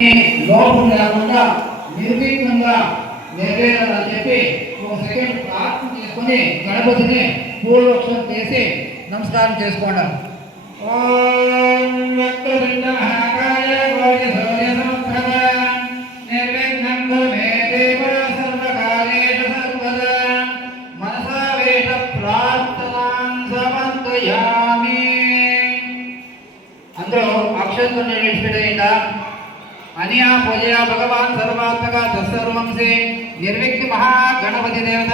లోపం లేకుండా నిర్విఘ్నంగా నెరవేరాలని చెప్పి ఒక సెకండ్ ప్రార్థన చేసుకొని గణపతిని పూర్వక్షం చేసి నమస్కారం చేసుకోండి. ఓం వక్రతుండమహాకాయ కోటిసూర్యసమప్రభ నిర్విఘ్నం కురుమే దేవ సర్వకార్యేషు సర్వదా మనసా వేద ప్రార్థనాం సమర్పయామి. అందరూ అక్షంతో నిలిచిపెట్టేయండి. అనియా పూజయా భగవాన్ సర్వాత్మక తత్సర్వంసే నిర్విఘ్న మహాగణపతి దేవత.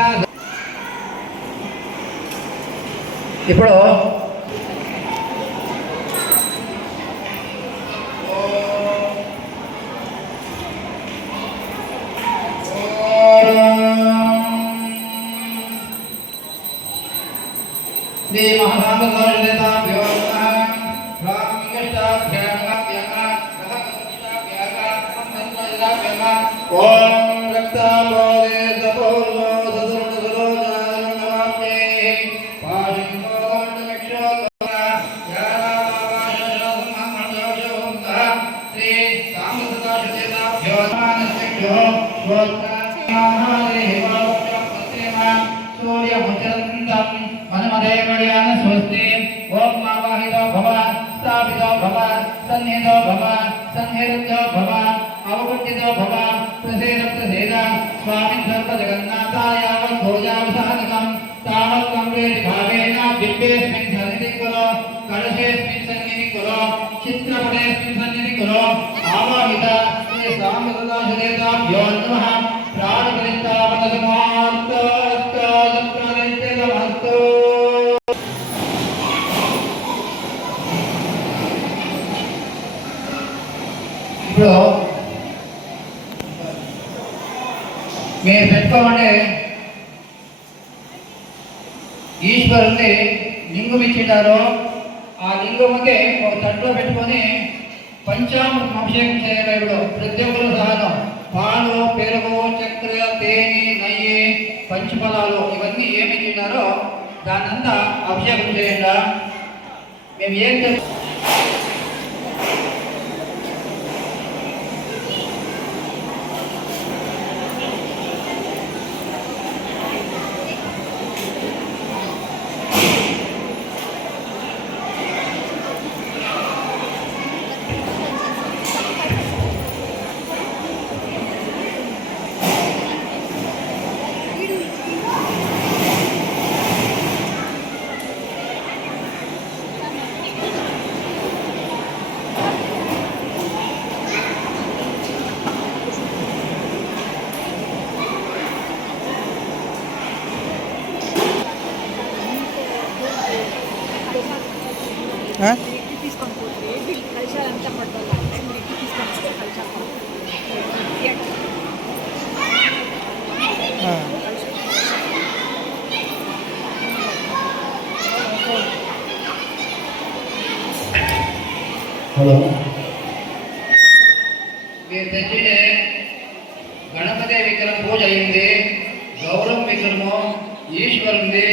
ఇప్పుడు శ్రీ మహాసాంగోభ్యో ఓం రక్తాబోధే సపూర్వో సదుర్ణసురోజానమాప్యే పాశింగో గండమిక్షోత్వ యారావాశోసమహందోషోంత శ్రీ సాంగసదాశుదేతాభ్యో మానసిభ్యో శ్రోత్రామహాదేవాక్షపత్రేమ సూర్యముచరంతం మనమదేవడియాన స్వస్తి. ఓం మావాహితో భవ స్థాపితో భవ సన్నిహితో భవ సన్నిహితో భవ అవగతితో భవ ప్రసేద ప్రసేద స్వామి సర్వ జగన్నాథాయావత్ భోజావసానకం తావత్ కంప్లీట్ భావేన దివ్యేస్మిన్ సన్నిధి కులో కలశేస్మిన్ సన్నిధి కులో చిత్రపటేస్మిన్ సన్నిధి కులో ఆవాహిత శ్రీ సాంగసదాశుదేతాభ్యో నమః. ప్రాణప్రతిష్టాపనసమాప్తోస్తోజప్రతిష్ఠితమస్తు. ఇప్పుడు మీరు పెట్టుకోమంటే ఈశ్వరుని లింగం ఇచ్చింటారు. ఆ లింగముకి ఒక తట్లో పెట్టుకొని పంచామృతం అభిషేకం చేయాలి. ఇప్పుడు ప్రతి ఒక్కరు సహనం పాలు, పెరుగు, చక్కెర, తేనె, నెయ్యి, పంచఫలాలు ఇవన్నీ ఏమి ఇచ్చినారో దాన్నంతా అభిషేకం చేయండి. మేము ఏం హలో మీరు తెచ్చిన గణపతి విగ్రహం పూజ అయింది. గౌరవం విగ్రహము ఈశ్వరుంది.